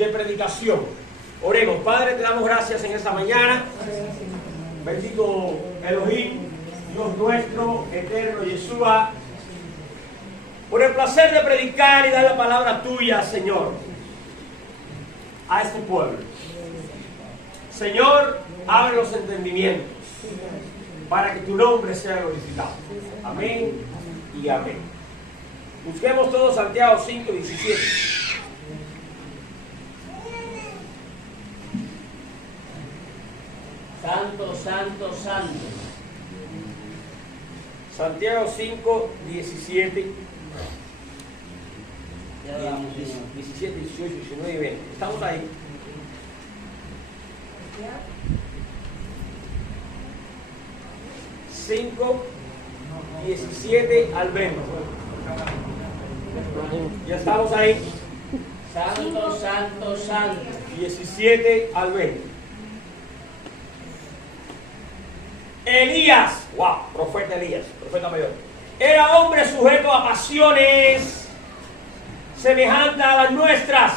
de predicación. Oremos. Padre, te damos gracias en esta mañana. Bendito Elohim, Dios nuestro, eterno Yeshua, por el placer de predicar y dar la palabra tuya, Señor, a este pueblo. Señor, abre los entendimientos para que tu nombre sea glorificado. Amén y amén. Busquemos todos Santiago 5:17. Santo, santo, santo. Santiago 5:17. 17, 18, 19 y 20. Estamos ahí. Cinco, 17 al 20. Ya estamos ahí. Santo, santo, santo. 17 al 20. Elías, wow, profeta Elías, profeta mayor, era hombre sujeto a pasiones semejantes a las nuestras,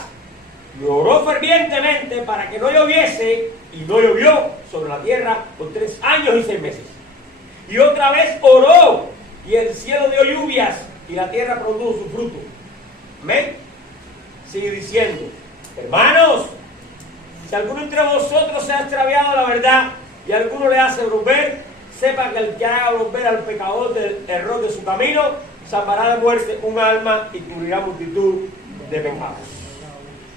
y oró fervientemente para que no lloviese, y no llovió sobre la tierra por 3 años y 6 meses. Y otra vez oró, y el cielo dio lluvias, y la tierra produjo su fruto. Amén. Sigue diciendo, hermanos, si alguno entre vosotros se ha extraviado la verdad, y alguno le hace volver, sepa que el que haga volver al pecador del error de su camino, salvará de muerte un alma y cubrirá multitud de pecados.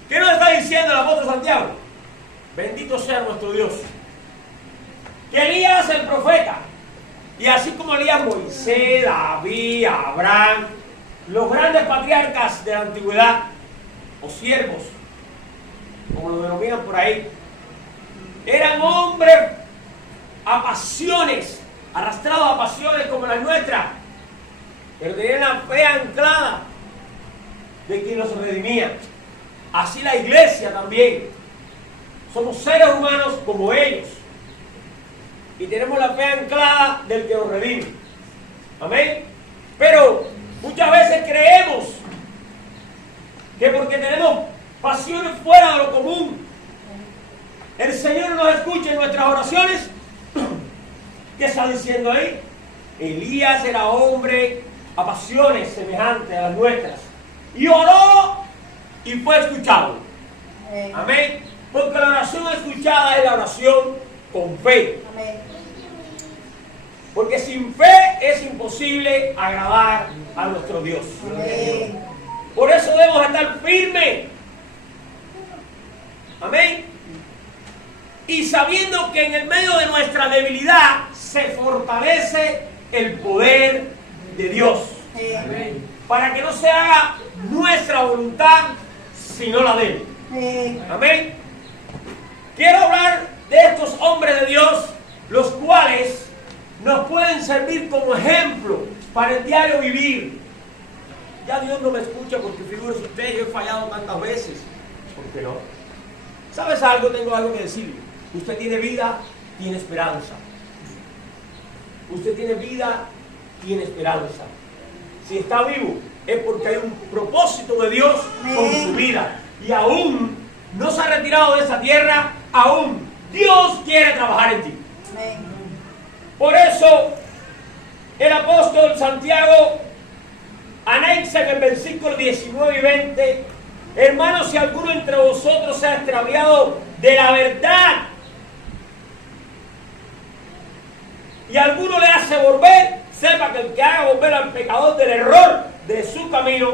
¿Qué nos está diciendo el apóstol Santiago? Bendito sea nuestro Dios. Que Elías el profeta, y así como Elías, Moisés, David, Abraham, los grandes patriarcas de la antigüedad, o siervos, como lo denominan por ahí, eran hombres a pasiones, arrastrados a pasiones como las nuestras, pero tenían la fe anclada de quien los redimía. Así la iglesia también. Somos seres humanos como ellos, y tenemos la fe anclada del que nos redime. Amén. Pero muchas veces creemos que porque tenemos pasiones fuera de lo común, el Señor nos escucha en nuestras oraciones. ¿Qué está diciendo ahí? Elías era hombre a pasiones semejantes a las nuestras, y oró y fue escuchado. Amén. Porque la oración escuchada es la oración con fe. Amén. Porque sin fe es imposible agradar a nuestro Dios. Amén. Por eso debemos estar firmes. Amén. Y sabiendo que en el medio de nuestra debilidad se fortalece el poder de Dios. Amén. Para que no se haga nuestra voluntad, sino la de Él. Amén. Quiero hablar de estos hombres de Dios, los cuales nos pueden servir como ejemplo para el diario vivir. Ya Dios no me escucha porque figúrese usted, yo he fallado tantas veces. ¿Por qué no? ¿Sabes algo? Tengo algo que decirle. Usted tiene vida, tiene esperanza. Usted tiene vida, tiene esperanza. Si está vivo, es porque hay un propósito de Dios con su vida. Y aún no se ha retirado de esa tierra, aún Dios quiere trabajar en ti. Por eso, el apóstol Santiago anexa en el versículo 19 y 20: hermanos, si alguno entre vosotros se ha extraviado de la verdad, y alguno le hace volver, sepa que el que haga volver al pecador del error de su camino,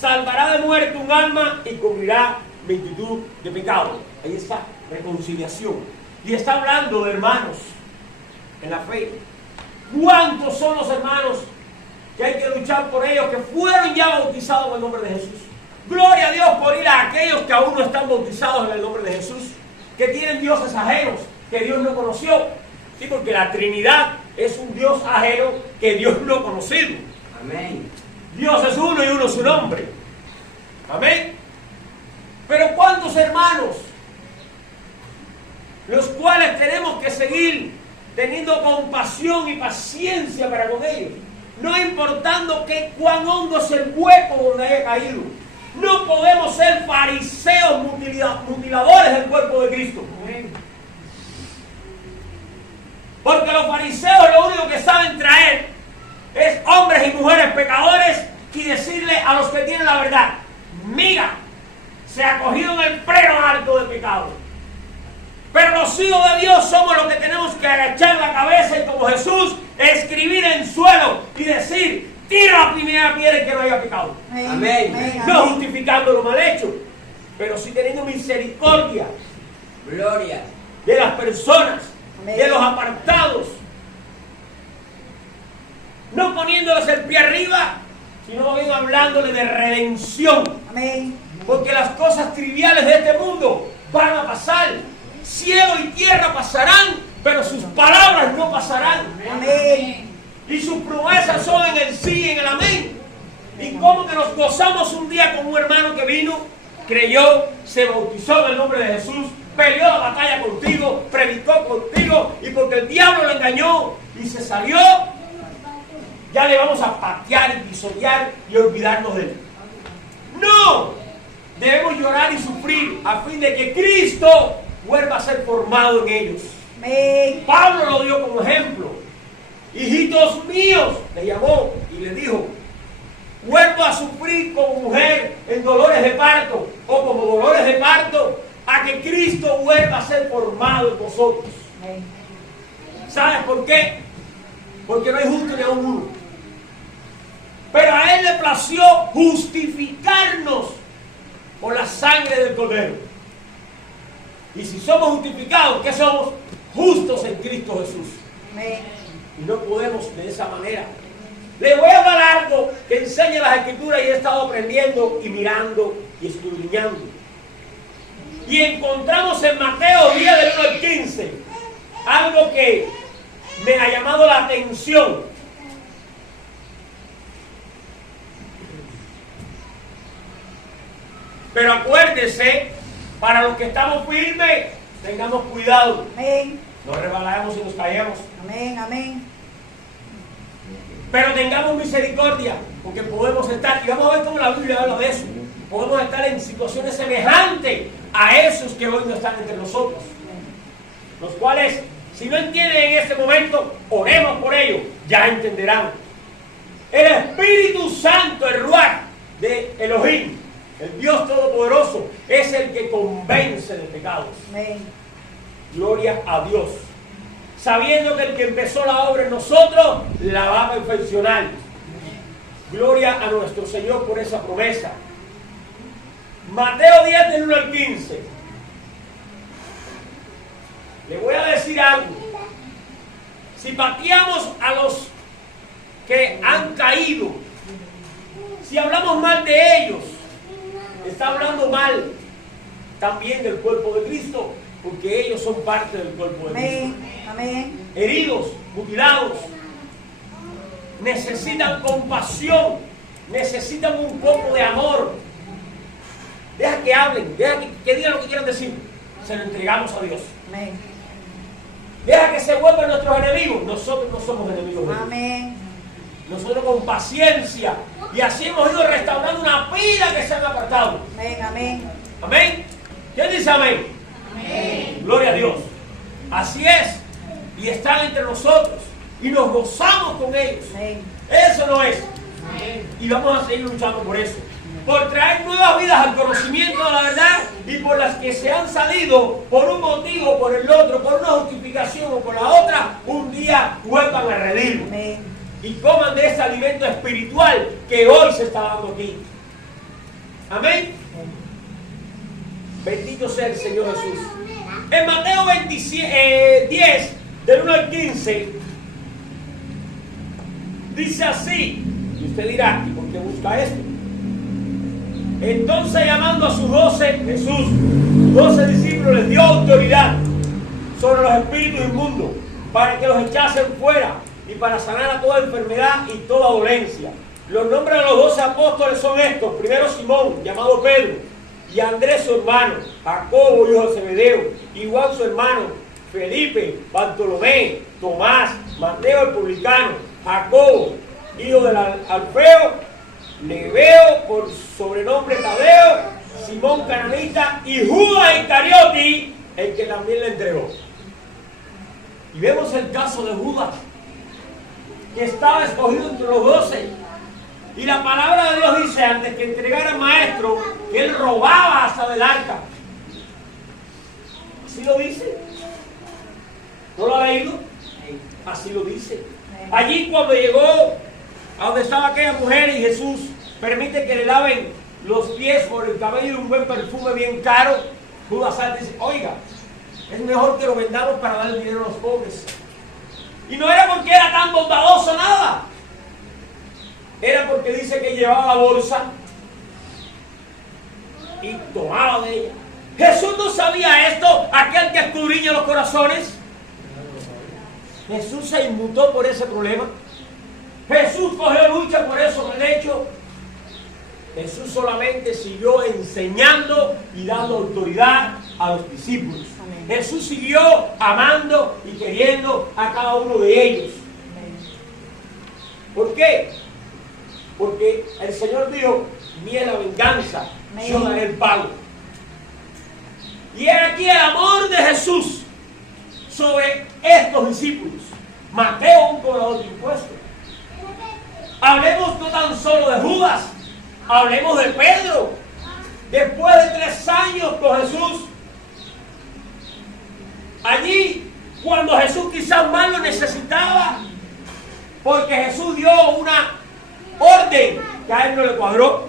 salvará de muerte un alma y cubrirá multitud de pecados. Ahí está, reconciliación. Y está hablando de hermanos en la fe. ¿Cuántos son los hermanos que hay que luchar por ellos, que fueron ya bautizados en el nombre de Jesús? Gloria a Dios por ir a aquellos que aún no están bautizados en el nombre de Jesús, que tienen dioses ajenos que Dios no conoció. Sí, porque la Trinidad es un Dios ajeno que Dios no ha conocido. Amén. Dios es uno y uno su nombre. Amén. Pero ¿cuántos hermanos los cuales tenemos que seguir teniendo compasión y paciencia para con ellos? No importando cuán hondo es el hueco donde haya caído. No podemos ser fariseos mutiladores del cuerpo de Cristo. Porque los fariseos lo único que saben traer es hombres y mujeres pecadores y decirle a los que tienen la verdad: mira, se ha cogido en el pleno alto de pecado. Pero los hijos de Dios somos los que tenemos que agachar la cabeza y, como Jesús, escribir en suelo y decir: tira la primera piedra y que no haya pecado. Amén. No justificando lo mal hecho, pero sí teniendo misericordia. Gloria. De las personas, Amén. de los apartados. No poniéndoles el pie arriba, sino bien hablándole de redención. Amén. Porque las cosas triviales de este mundo van a pasar. Cielo y tierra pasarán, pero sus palabras no pasarán. Amén. Y sus promesas son en el sí y en el amén. Y como que nos gozamos un día con un hermano que vino, creyó, se bautizó en el nombre de Jesús, peleó la batalla contigo, predicó contigo, y porque el diablo lo engañó y se salió, ya le vamos a patear y pisotear y olvidarnos de él. No, debemos llorar y sufrir a fin de que Cristo vuelva a ser formado en ellos. Amén. Pablo lo dio como ejemplo. Hijitos míos, le llamó y le dijo: vuelvo a sufrir como mujer en dolores de parto, o como dolores de parto, a que Cristo vuelva a ser formado en vosotros. Amén. ¿Sabes por qué? Porque no hay justo ni a uno. Pero a Él le plació justificarnos por la sangre del Cordero. Y si somos justificados, ¿qué somos? Justos en Cristo Jesús. Amén. Y no podemos de esa manera. Le voy a hablar algo que enseña las Escrituras y he estado aprendiendo y mirando y escudriñando. Y encontramos en Mateo 10 del 1 al 15 algo que me ha llamado la atención. Pero acuérdese, para los que estamos firmes, tengamos cuidado. Amén. No resbalemos y nos caemos. Amén. Amén. Pero tengamos misericordia, porque podemos estar, y vamos a ver cómo la Biblia habla de eso, podemos estar en situaciones semejantes a esos que hoy no están entre nosotros. Los cuales, si no entienden en este momento, oremos por ellos, ya entenderán. El Espíritu Santo, el Ruach de Elohim, el Dios Todopoderoso, es el que convence de pecados. Amén. Gloria a Dios. Sabiendo que el que empezó la obra en nosotros la va a perfeccionar. Gloria a nuestro Señor por esa promesa. Mateo 10 del 1 al 15. Le voy a decir algo. Si pateamos a los que han caído, si hablamos mal de ellos, está hablando mal también del cuerpo de Cristo, porque ellos son parte del cuerpo de Cristo. Amén. Amén. Heridos, mutilados, necesitan compasión, necesitan un poco de amor. Deja que hablen, deja que digan lo que quieran decir. Se lo entregamos a Dios. Amén. Deja que se vuelvan nuestros enemigos. Nosotros no somos enemigos de ellos. Amén. Nosotros con paciencia, y así hemos ido restaurando una pila que se han apartado. Amén. Amén. Amén. ¿Quién dice amén? Amén. Gloria a Dios. Así es. Y están entre nosotros. Y nos gozamos con ellos. Amén. Eso no es. Y vamos a seguir luchando por eso. Por traer nuevas vidas al conocimiento de la verdad, y por las que se han salido por un motivo o por el otro, por una justificación o por la otra, un día vuelvan a redimir. Amén. Y coman de ese alimento espiritual que hoy se está dando aquí. Amén. Bendito sea el Señor Jesús. En Mateo 10, del 1 al 15, dice así, y usted dirá: ¿y por qué busca esto? Entonces, llamando a sus 12, Jesús, 12 discípulos, les dio autoridad sobre los espíritus inmundos, para que los echasen fuera, y para sanar a toda enfermedad y toda dolencia. Los nombres de los 12 apóstoles son estos: primero Simón, llamado Pedro, y Andrés su hermano, Jacobo hijo de Zebedeo, y Juan su hermano, Felipe, Bartolomé, Tomás, Mateo el publicano, Jacobo hijo del Alfeo, Lebeo por sobrenombre Tadeo, Simón Simón Cananita y Judas Iscariote, el que también le entregó. Y vemos el caso de Judas, que estaba escogido entre los 12. Y la palabra de Dios dice, antes que entregara al maestro, que él robaba hasta del arca. Así lo dice. ¿No lo ha leído? Así lo dice. Allí cuando llegó a donde estaba aquella mujer y Jesús permite que le laven los pies por el cabello de un buen perfume bien caro, Judas salta y dice, oiga, es mejor que lo vendamos para dar el dinero a los pobres. Y no era porque era tan bondadoso, nada. Era porque dice que llevaba la bolsa y tomaba de ella. Jesús no sabía esto, aquel que escudriña los corazones. Jesús se inmutó por ese problema. Jesús cogió lucha por eso mal hecho. Jesús solamente siguió enseñando y dando autoridad a los discípulos. Amén. Jesús siguió amando y queriendo a cada uno de ellos. Amén. ¿Por qué? Porque el Señor dijo, mía la venganza, amén, yo daré el pago. Y era aquí el amor de Jesús sobre estos discípulos. Mateo, un cobrador de impuestos. Hablemos no tan solo de Judas, hablemos de Pedro. Después de 3 años con Jesús, allí cuando Jesús quizás más lo necesitaba, porque Jesús dio una orden que a él no le cuadró,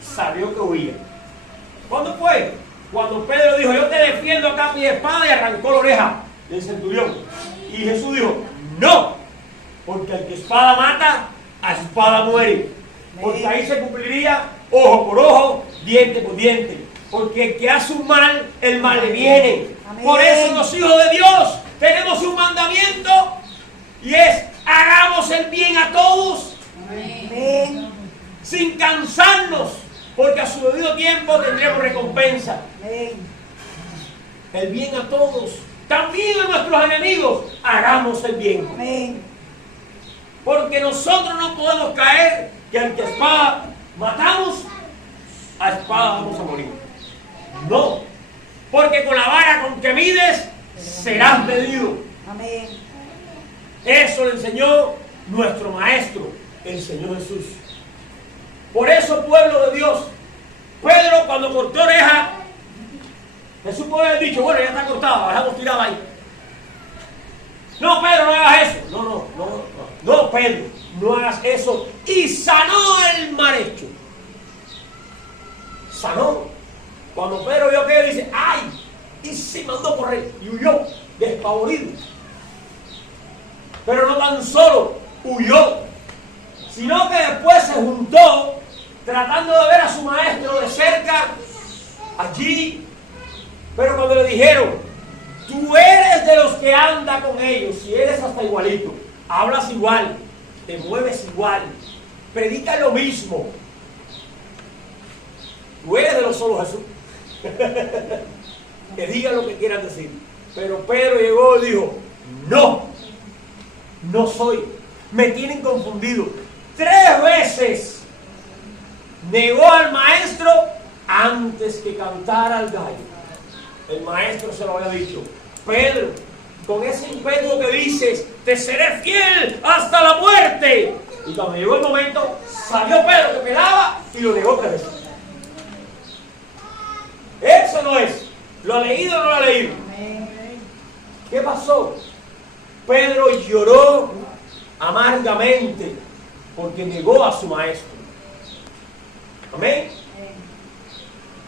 salió que huía. ¿Cuándo fue? Cuando Pedro dijo, yo te defiendo a capa y espada, y arrancó la oreja del centurión. Y Jesús dijo, no, porque el que espada mata, a espada muere. Porque ahí se cumpliría ojo por ojo, diente por diente. Porque el que hace un mal, el mal le viene. Amén. Por eso los hijos de Dios tenemos un mandamiento, y es, hagamos el bien a todos. Amén. Sin cansarnos, porque a su debido tiempo tendremos recompensa. Amén. El bien a todos, también a nuestros enemigos, hagamos el bien. Amén. Porque nosotros no podemos caer que al que espada matamos, a espada vamos a morir. No, porque con la vara con que mides, serás medido. Amén. Eso le enseñó nuestro maestro, el Señor Jesús. Por eso, pueblo de Dios, Pedro cuando cortó oreja, Jesús puede haber dicho, bueno, ya está cortada, la dejamos tirada ahí. No, Pedro, no hagas eso. No, Pedro, no hagas eso. Y sanó el mal hecho. Sanó. Cuando Pedro vio que él dice, ¡ay! Y se mandó a correr y huyó, despavorido. Pero no tan solo huyó, sino que después se juntó, tratando de ver a su maestro de cerca, allí. Pero cuando le dijeron, tú eres de los que anda con ellos, y eres hasta igualito, hablas igual, te mueves igual, predicas lo mismo, tú eres de los solos Jesús. Que digan lo que quieran decir. Pero Pedro llegó y dijo, no soy, me tienen confundido. 3 veces negó al maestro antes que cantara el gallo. El maestro se lo había dicho, Pedro, con ese ímpetu que dices, te seré fiel hasta la muerte. Y cuando llegó el momento, salió Pedro que pelaba y lo negó 3 veces. Eso no es. ¿Lo ha leído o no lo ha leído? ¿Qué pasó? Pedro lloró amargamente porque negó a su maestro. Amén.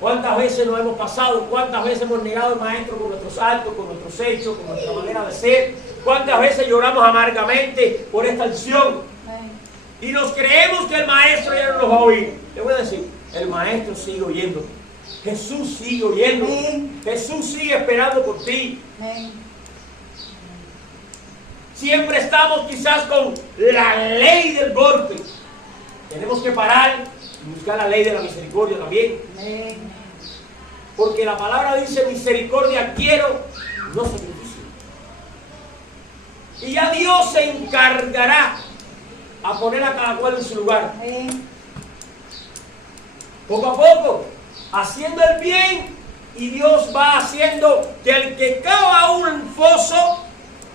¿Cuántas veces nos hemos pasado? ¿Cuántas veces hemos negado al maestro con nuestros actos, con nuestros hechos, con nuestra manera de ser? ¿Cuántas veces lloramos amargamente por esta acción? Y nos creemos que el maestro ya no nos va a oír. Le voy a decir, el maestro sigue oyendo. Jesús sigue oyendo. Jesús sigue esperando por ti. Siempre estamos quizás con la ley del golpe. Tenemos que parar y buscar la ley de la misericordia también. Porque la palabra dice misericordia quiero, no sacrificio. Y ya Dios se encargará a poner a cada cual en su lugar. Poco a poco. haciendo el bien, y Dios va haciendo que el que cava un foso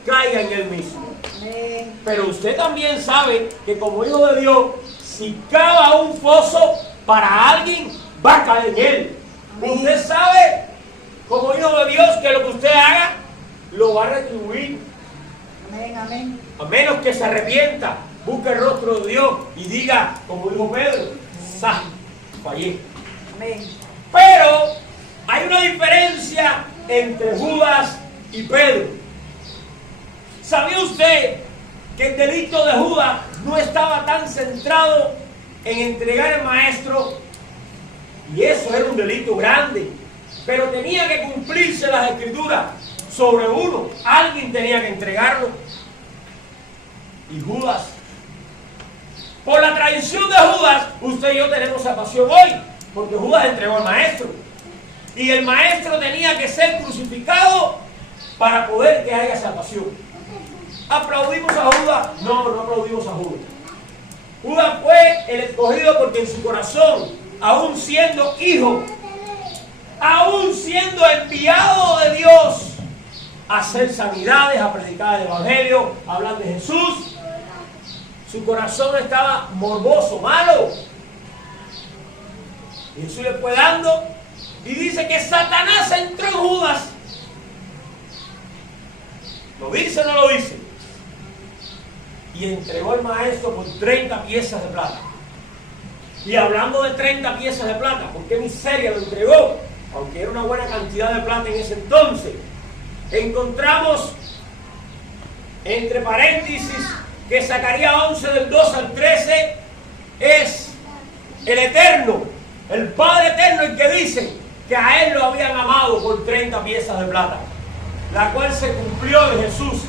caiga en él mismo. Amén. Pero usted también sabe que como hijo de Dios, si cava un foso para alguien, va a caer en él. Amén. Usted sabe, como hijo de Dios, que lo que usted haga, lo va a retribuir. Amén, amén. A menos que se arrepienta, busque el rostro de Dios y diga, como dijo Pedro, fallé. Amén. Pero hay una diferencia entre Judas y Pedro. ¿Sabía usted que el delito de Judas no estaba tan centrado en entregar al maestro? Y eso era un delito grande. Pero tenía que cumplirse las escrituras sobre uno. Alguien tenía que entregarlo. Y Judas, por la traición de Judas, usted y yo tenemos salvación hoy. Porque Judas entregó al maestro. Y el maestro tenía que ser crucificado para poder que haya salvación. ¿Aplaudimos a Judas? No, no aplaudimos a Judas. Judas fue el escogido porque en su corazón, aún siendo hijo, aún siendo enviado de Dios a hacer sanidades, a predicar el evangelio, a hablar de Jesús, su corazón estaba morboso, malo. Y Jesús le fue dando, y dice que Satanás entró en Judas. ¿Lo dice o no lo dice? Y entregó al maestro por 30 piezas de plata. Y hablando de 30 piezas de plata, ¿por qué miseria lo entregó? Aunque era una buena cantidad de plata en ese entonces. Encontramos, entre paréntesis, que Zacarías 11 del 2 al 13 es el Eterno, el Padre Eterno, el que dice que a él lo habían amado por 30 piezas de plata, la cual se cumplió de Jesús,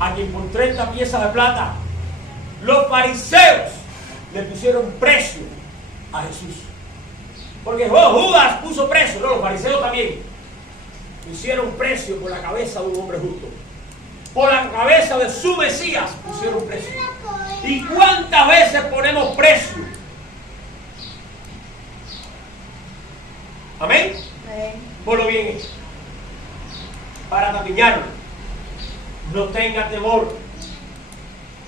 a quien por 30 piezas de plata los fariseos le pusieron precio a Jesús. Porque Judas puso precio, no, los fariseos también pusieron precio por la cabeza de un hombre justo. Por la cabeza de su Mesías pusieron precio. ¿Y cuántas veces ponemos precio? Amén. Amén. Por lo bien hecho. Para tapiñarlo. No tenga temor.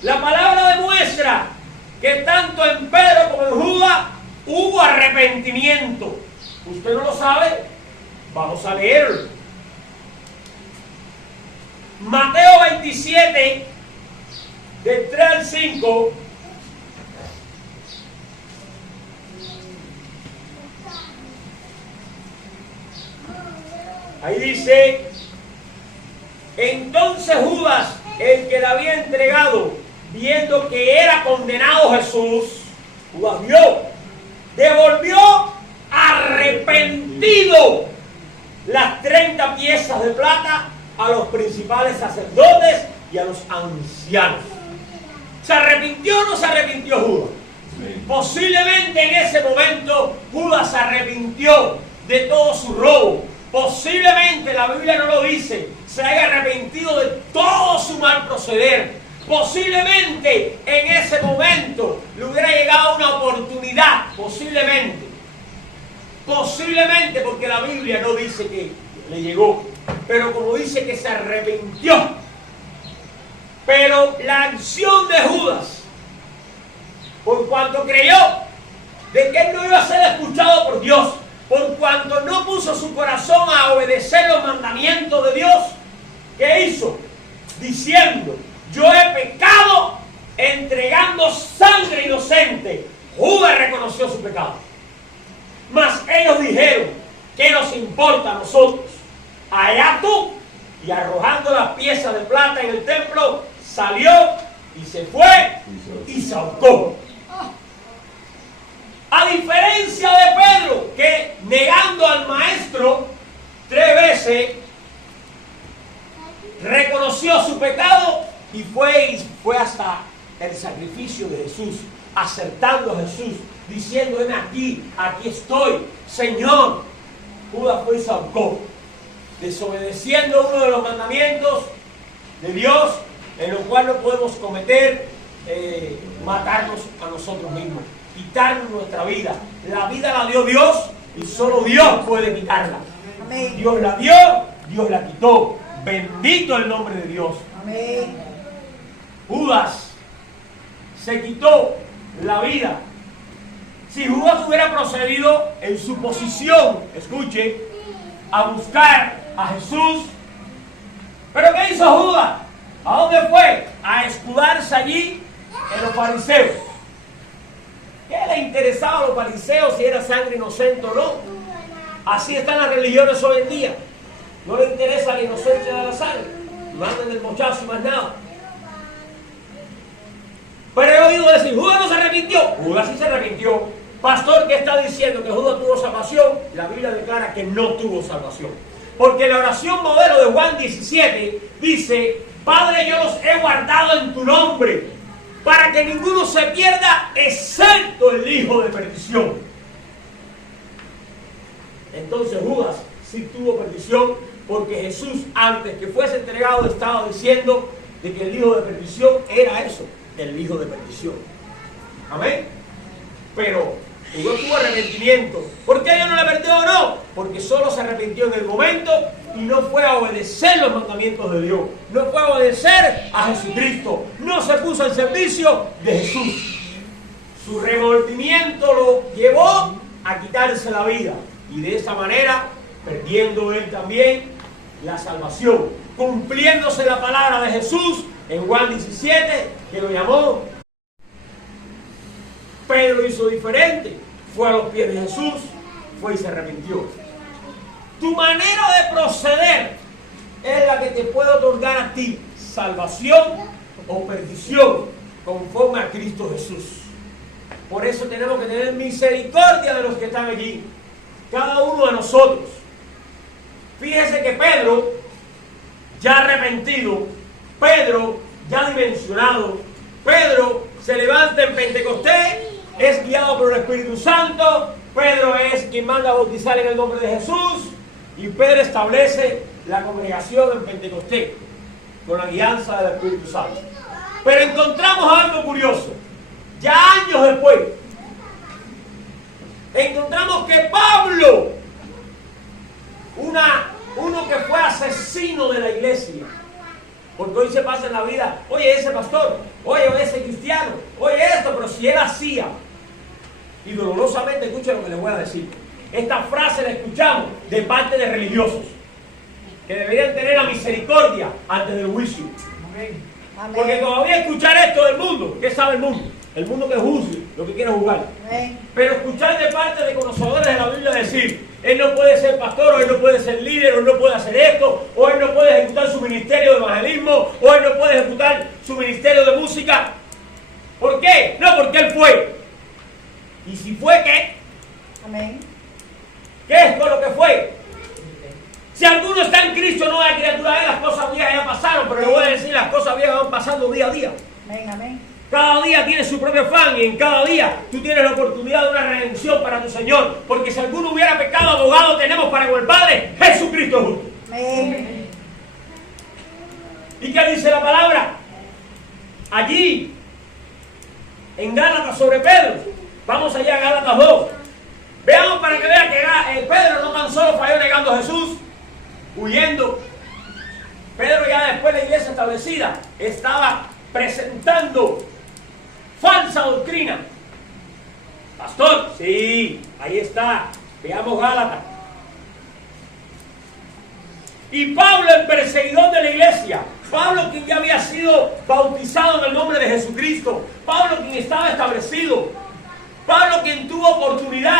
La palabra demuestra que tanto en Pedro como en Judas hubo arrepentimiento. ¿Usted no lo sabe? Vamos a leerlo. Mateo 27, del 3 al 5. Ahí dice: entonces Judas, el que le había entregado, viendo que era condenado Jesús, Judas vio, devolvió arrepentido las 30 piezas de plata a los principales sacerdotes y a los ancianos. ¿Se arrepintió o no se arrepintió Judas? Sí. Posiblemente en ese momento Judas se arrepintió de todo su robo. Posiblemente, la Biblia no lo dice, se haya arrepentido de todo su mal proceder. Posiblemente en ese momento le hubiera llegado una oportunidad. Posiblemente, porque la Biblia no dice que le llegó, pero como dice que se arrepintió. Pero la acción de Judas, por cuanto creyó de que él no iba a ser escuchado por Dios, por cuanto no puso su corazón a obedecer los mandamientos de Dios, ¿qué hizo? Diciendo: yo he pecado entregando sangre inocente. Judas reconoció su pecado. Mas ellos dijeron: ¿qué nos importa a nosotros? Allá tú. Y arrojando las piezas de plata en el templo, salió y se fue y se ahorcó. A diferencia de Pedro, que negando al maestro 3 veces reconoció su pecado y fue hasta el sacrificio de Jesús, acertando a Jesús, diciendo: ven aquí estoy, Señor. Judas fue y se ahorcó, desobedeciendo uno de los mandamientos de Dios, en lo cual no podemos cometer, matarnos a nosotros mismos, quitarnos nuestra vida. La vida la dio Dios y solo Dios puede quitarla. Amén. Dios la dio, Dios la quitó. Bendito el nombre de Dios. Amén. Judas se quitó la vida. Si Judas hubiera procedido en su posición, escuche, a buscar a Jesús. ¿Pero qué hizo Judas? ¿A dónde fue? A escudarse allí en los fariseos. ¿Qué le interesaba a los fariseos si era sangre inocente o no? Así están las religiones hoy en día. No le interesa la inocencia de la sangre. Mandan el mochazo y más nada. Pero he oído decir, Judas no se arrepintió. Judas sí se arrepintió. Pastor, ¿qué está diciendo? ¿Que Judas tuvo salvación? La Biblia declara que no tuvo salvación. Porque la oración modelo de Juan 17 dice, Padre, yo los he guardado en tu nombre, para que ninguno se pierda, excepto el hijo de perdición. Entonces Judas sí tuvo perdición, porque Jesús, antes que fuese entregado, estaba diciendo de que el hijo de perdición era eso, el hijo de perdición. Amén. Pero no tuvo arrepentimiento. ¿Por qué ellos no le perdió o no? Porque solo se arrepintió en el momento y no fue a obedecer los mandamientos de Dios. No fue a obedecer a Jesucristo. No se puso al servicio de Jesús. Su remordimiento lo llevó a quitarse la vida. Y de esa manera, perdiendo él también la salvación. Cumpliéndose la palabra de Jesús en Juan 17, que lo llamó. Pedro hizo diferente, fue a los pies de Jesús, fue y se arrepintió. Tu manera de proceder es la que te puede otorgar a ti salvación o perdición conforme a Cristo Jesús. Por eso tenemos que tener misericordia de los que están allí, cada uno de nosotros. Fíjese que Pedro, ya arrepentido, Pedro ya dimensionado, Pedro se levanta en Pentecostés, es guiado por el Espíritu Santo. Pedro es quien manda a bautizar en el nombre de Jesús. Y Pedro establece la congregación en Pentecostés con la guianza del Espíritu Santo. Pero encontramos algo curioso. Ya años después, encontramos que Pablo, uno que fue asesino de la iglesia, porque hoy se pasa en la vida, oye ese pastor, oye ese cristiano, oye esto, pero si él hacía, y dolorosamente escuchen lo que les voy a decir. Esta frase la escuchamos de parte de religiosos, que deberían tener la misericordia antes del juicio. Amén. Porque todavía escuchar esto del mundo, ¿qué sabe el mundo? El mundo que juzgue lo que quiere juzgar. Amén. Pero escuchar de parte de conocedores de la Biblia decir, él no puede ser pastor, o él no puede ser líder, o él no puede hacer esto, o él no puede ejecutar su ministerio de evangelismo, o él no puede ejecutar su ministerio de música. ¿Por qué? No, porque él fue. ¿Y si fue qué? Amén. ¿Qué es con lo que fue? Si alguno está en Cristo, no hay criatura, las cosas viejas ya pasaron, pero le voy a decir, las cosas viejas van pasando día a día. Amén. Amén. Cada día tiene su propio afán y en cada día tú tienes la oportunidad de una redención para tu Señor. Porque si alguno hubiera pecado, abogado tenemos para con el Padre, Jesucristo justo. Amén. ¿Y qué dice la palabra? Allí, en Gálatas sobre Pedro. Vamos allá a Gálatas 2. Veamos para que vean que Pedro no tan solo falló negando a Jesús, huyendo. Pedro ya después de la iglesia establecida estaba presentando falsa doctrina. Pastor, sí, ahí está. Veamos Gálatas. Y Pablo, el perseguidor de la iglesia, Pablo quien ya había sido bautizado en el nombre de Jesucristo, Pablo quien estaba establecido, Pablo quien tuvo oportunidad